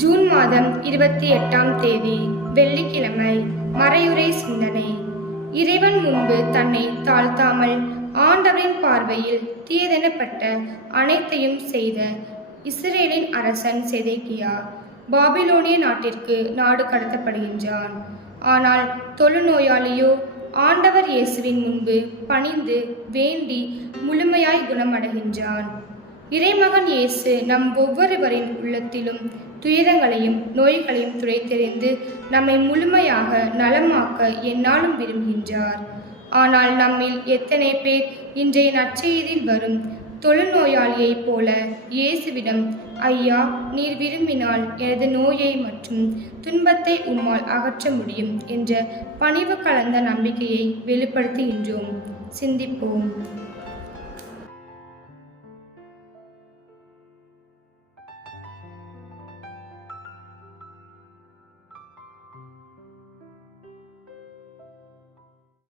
June மாதம் இருபத்தி எட்டாம் தேதி வெள்ளிக்கிழமை மறையுறை சிந்தனை. இறைவன் முன்பு தன்னை தாழ்த்தாமல் ஆண்டவரின் பார்வையில் தீயதெனப்பட்ட அனைத்தையும் செய்த இஸ்ரேலின் அரசன் செதேக்கியா பாபிலோனிய நாட்டிற்கு நாடு கடத்தப்படுகின்றான். ஆனால் தொழுநோயாளியோ ஆண்டவர் இயேசுவின் முன்பு பணிந்து வேண்டி முழுமையாய் குணமடைகின்றான். இறைமகன் இயேசு நம் ஒவ்வொருவரின் உள்ளத்திலும் துயரங்களையும் நோய்களையும் துடைத்தெறிந்து நம்மை முழுமையாக நலமாக்க என்னாலும் விரும்புகின்றார். ஆனால் நம்மில் எத்தனை பேர் இன்றைய நற்செய்தியில் வரும் தொழுநோயாளியைப் போல இயேசுவிடம் ஐயா நீர் விரும்பினால் எனது நோயை மற்றும் துன்பத்தை உம்மால் அகற்ற முடியும் என்ற பணிவு கலந்த நம்பிக்கையை வெளிப்படுத்துகின்றோம். சிந்திப்போம்.